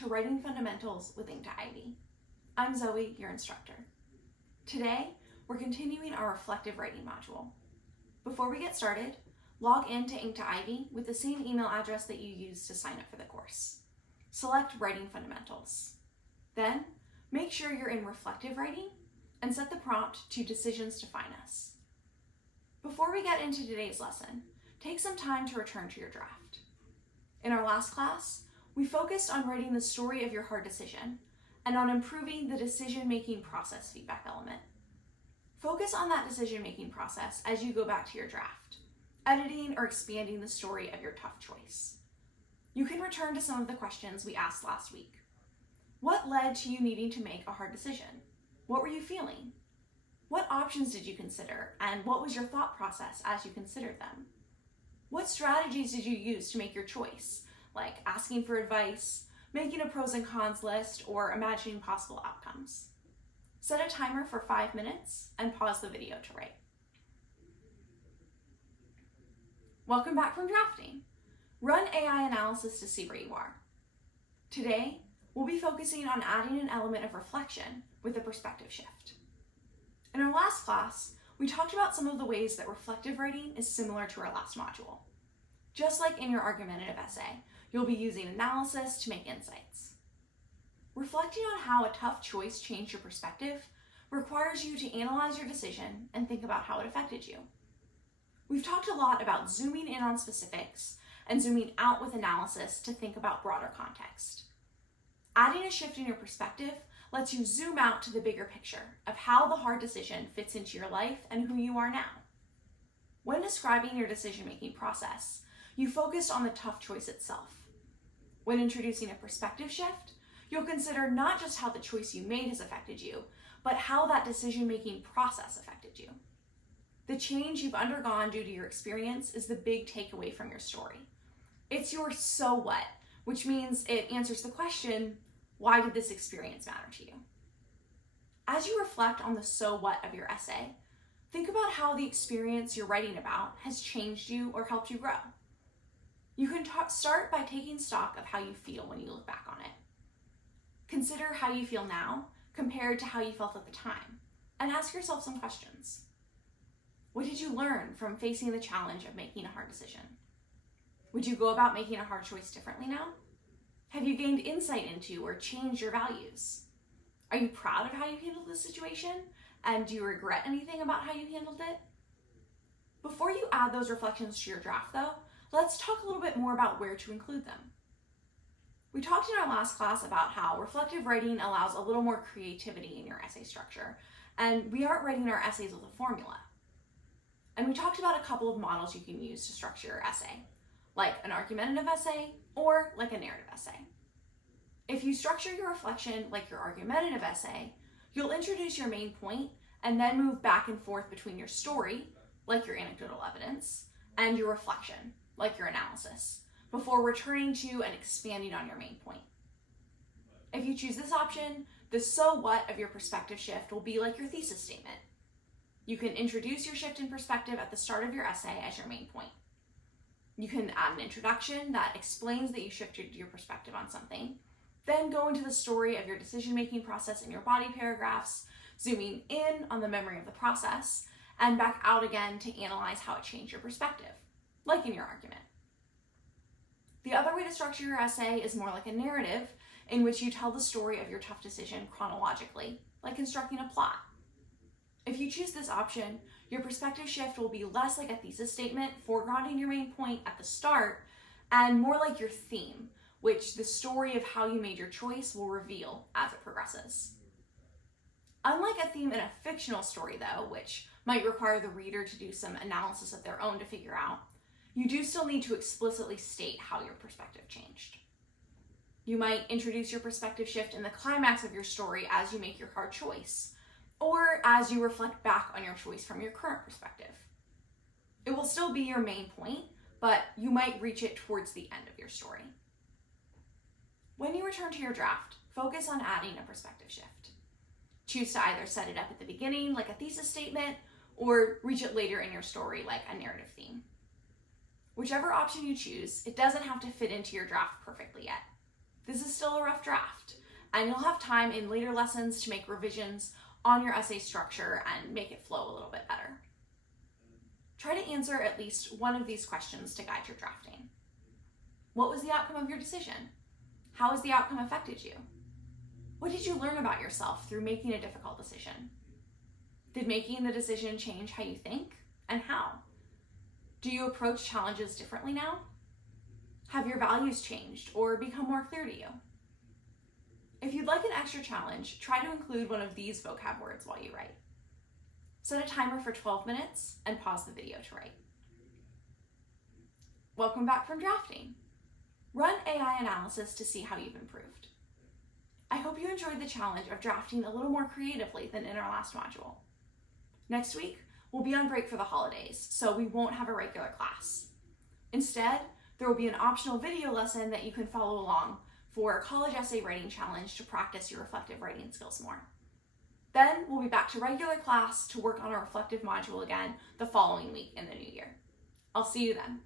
to Writing Fundamentals with Inktoivy. I'm Zoe, your instructor. Today, we're continuing our reflective writing module. Before we get started, log in to Inktoivy with the same email address that you used to sign up for the course. Select Writing Fundamentals. Then, make sure you're in reflective writing and set the prompt to Decisions Define Us. Before we get into today's lesson, take some time to return to your draft. In our last class, we focused on writing the story of your hard decision and on improving the decision-making process feedback element. Focus on that decision-making process as you go back to your draft, editing or expanding the story of your tough choice. You can return to some of the questions we asked last week. What led to you needing to make a hard decision? What were you feeling? What options did you consider, and what was your thought process as you considered them? What strategies did you use to make your choice, like asking for advice, making a pros and cons list, or imagining possible outcomes? Set a timer for 5 minutes and pause the video to write. Welcome back from drafting. Run AI analysis to see where you are. Today, we'll be focusing on adding an element of reflection with a perspective shift. In our last class, we talked about some of the ways that reflective writing is similar to our last module. Just like in your argumentative essay, you'll be using analysis to make insights. Reflecting on how a tough choice changed your perspective requires you to analyze your decision and think about how it affected you. We've talked a lot about zooming in on specifics and zooming out with analysis to think about broader context. Adding a shift in your perspective lets you zoom out to the bigger picture of how the hard decision fits into your life and who you are now. When describing your decision-making process, you focus on the tough choice itself. When introducing a perspective shift, you'll consider not just how the choice you made has affected you, but how that decision-making process affected you. The change you've undergone due to your experience is the big takeaway from your story. It's your so what, which means it answers the question, why did this experience matter to you? As you reflect on the so what of your essay, think about how the experience you're writing about has changed you or helped you grow. You can start by taking stock of how you feel when you look back on it. Consider how you feel now compared to how you felt at the time, and ask yourself some questions. What did you learn from facing the challenge of making a hard decision? Would you go about making a hard choice differently now? Have you gained insight into or changed your values? Are you proud of how you handled the situation? And do you regret anything about how you handled it? Before you add those reflections to your draft though, let's talk a little bit more about where to include them. We talked in our last class about how reflective writing allows a little more creativity in your essay structure, and we aren't writing our essays with a formula. And we talked about a couple of models you can use to structure your essay, like an argumentative essay or like a narrative essay. If you structure your reflection like your argumentative essay, you'll introduce your main point and then move back and forth between your story, like your anecdotal evidence, and your reflection, like your analysis, before returning to and expanding on your main point. If you choose this option, the so what of your perspective shift will be like your thesis statement. You can introduce your shift in perspective at the start of your essay as your main point. You can add an introduction that explains that you shifted your perspective on something, then go into the story of your decision-making process in your body paragraphs, zooming in on the memory of the process, and back out again to analyze how it changed your perspective, like in your argument. The other way to structure your essay is more like a narrative in which you tell the story of your tough decision chronologically, like constructing a plot. If you choose this option, your perspective shift will be less like a thesis statement, foregrounding your main point at the start, and more like your theme, which the story of how you made your choice will reveal as it progresses. Unlike a theme in a fictional story though, which might require the reader to do some analysis of their own to figure out, you do still need to explicitly state how your perspective changed. You might introduce your perspective shift in the climax of your story as you make your hard choice, or as you reflect back on your choice from your current perspective. It will still be your main point, but you might reach it towards the end of your story. When you return to your draft, focus on adding a perspective shift. Choose to either set it up at the beginning, like a thesis statement, or reach it later in your story, like a narrative theme. Whichever option you choose, it doesn't have to fit into your draft perfectly yet. This is still still a rough draft, and you'll have time in later lessons to make revisions on your essay structure and make it flow a little bit better. Try to answer at least one of these questions to guide your drafting. What was the outcome of your decision? How has the outcome affected you? What did you learn about yourself through making a difficult decision? Did making the decision change how you think, and how? Do you approach challenges differently now? Have your values changed or become more clear to you? If you'd like an extra challenge, try to include one of these vocab words while you write. Set a timer for 12 minutes and pause the video to write. Welcome back from drafting. Run AI analysis to see how you've improved. I hope you enjoyed the challenge of drafting a little more creatively than in our last module. Next week, we'll be on break for the holidays, so we won't have a regular class. Instead, there will be an optional video lesson that you can follow along for a college essay writing challenge to practice your reflective writing skills more. Then we'll be back to regular class to work on our reflective module again the following week in the new year. I'll see you then.